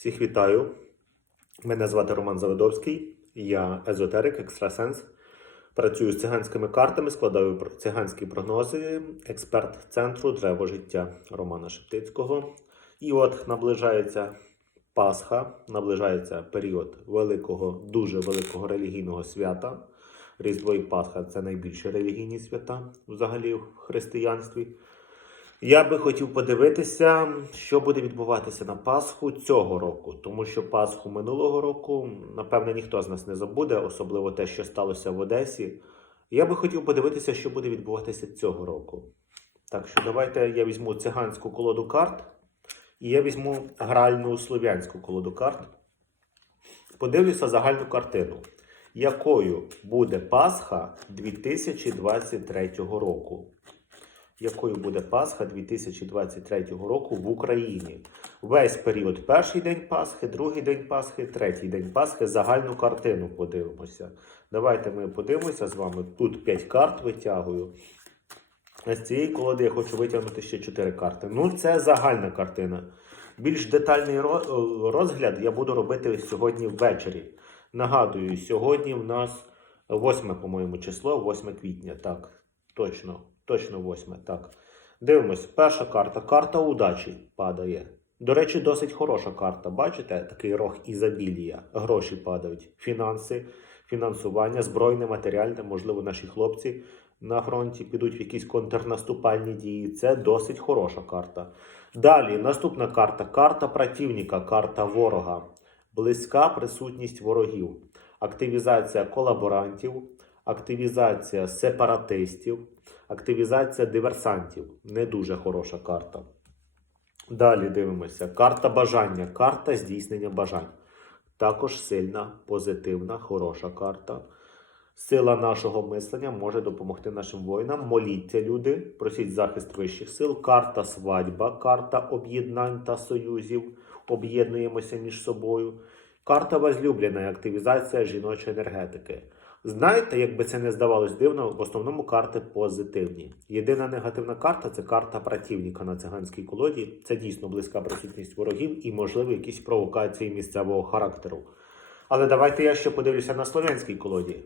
Всіх вітаю. Мене звати Роман Заводовський, я езотерик, екстрасенс. Працюю з циганськими картами, складаю циганські прогнози, експерт центру Древо життя Романа Шептицького. І от наближається Пасха, наближається період великого, дуже великого релігійного свята. Різдво і Пасха це найбільші релігійні свята взагалі в християнстві. Я би хотів подивитися, що буде відбуватися на Пасху цього року, тому що Пасху минулого року, напевне, ніхто з нас не забуде, особливо те, що сталося в Одесі. Я би хотів подивитися, що буде відбуватися цього року. Так що давайте я візьму циганську колоду карт, і я візьму гральну слов'янську колоду карт. Подивлюся загальну картину, якою буде Пасха 2023 року якою буде Пасха 2023 року в Україні. Весь період перший день Пасхи, другий день Пасхи, третій день Пасхи. Загальну картину подивимося. Давайте ми подивимося з вами. Тут 5 карт витягую. А з цієї колоди я хочу витягнути ще 4 карти. Ну, це загальна картина. Більш детальний розгляд я буду робити сьогодні ввечері. Нагадую, сьогодні в нас 8, по-моєму, число, 8 квітня. Так, точно, точно 8. Так. Дивимось, перша карта. Карта удачі падає. До речі, досить хороша карта. Бачите, такий рог ізобілія. Гроші падають, фінанси, фінансування, збройне, матеріальне. Можливо, наші хлопці на фронті підуть в якісь контрнаступальні дії. Це досить хороша карта. Далі, наступна карта. Карта противника, карта ворога. Близька присутність ворогів, активізація колаборантів, активізація сепаратистів, активізація диверсантів. Не дуже хороша карта. Далі дивимося. Карта бажання, карта здійснення бажань. Також сильна, позитивна, хороша карта. Сила нашого мислення може допомогти нашим воїнам. Моліться, люди, просіть захист вищих сил. Карта свадьба, карта об'єднань та союзів. Об'єднуємося між собою. Карта возлюблена, активізація жіночої енергетики. Знаєте, якби це не здавалось дивно, в основному карти позитивні. Єдина негативна карта це карта противника на циганській колоді. Це дійсно близька присутність ворогів і, можливо, якісь провокації місцевого характеру. Але давайте я ще подивлюся на слов'янській колоді.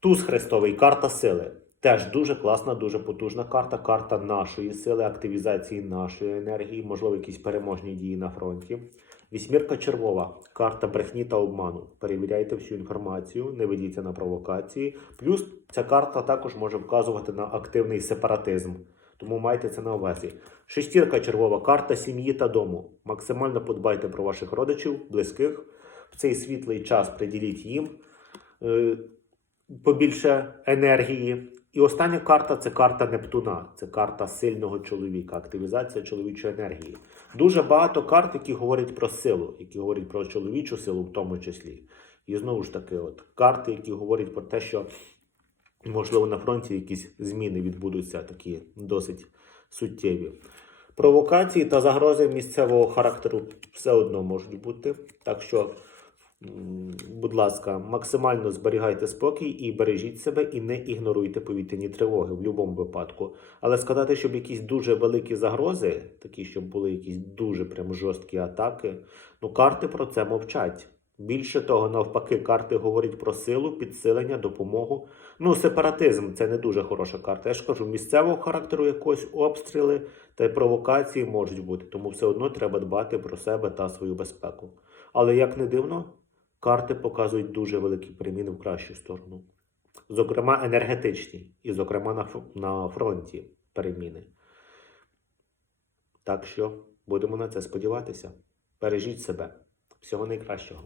Туз Хрестовий, карта сили. Теж дуже класна, дуже потужна карта. Карта нашої сили, активізації нашої енергії, можливо, якісь переможні дії на фронті. Вісьмірка червова, карта брехні та обману. Перевіряйте всю інформацію, не ведіться на провокації. Плюс ця карта також може вказувати на активний сепаратизм. Тому майте це на увазі. Шестірка червова, карта сім'ї та дому. Максимально подбайте про ваших родичів, близьких. В цей світлий час приділіть їм. Е, побільше енергії. І остання карта це карта Нептуна, це карта сильного чоловіка, активізація чоловічої енергії. Дуже багато карт, які говорять про силу, які говорять про чоловічу силу в тому числі. І знову ж таки, от карти, які говорять про те, що можливо на фронті якісь зміни відбудуться, такі досить суттєві. Провокації та загрози місцевого характеру все одно можуть бути. Так що Будь ласка, максимально зберігайте спокій і бережіть себе, і не ігноруйте повітряні тривоги в будь-якому випадку. Але сказати, щоб якісь дуже великі загрози, такі, щоб були якісь дуже прям жорсткі атаки, ну карти про це мовчать. Більше того, навпаки, карти говорять про силу, підсилення, допомогу. Ну, сепаратизм це не дуже хороша карта. Я ж кажу, місцевого характеру якось обстріли та й провокації можуть бути, тому все одно треба дбати про себе та свою безпеку. Але як не дивно, карти показують дуже великі переміни в кращу сторону. Зокрема, енергетичні, і, зокрема, на, фронті переміни. Так що будемо на це сподіватися. Бережіть себе. Всього найкращого.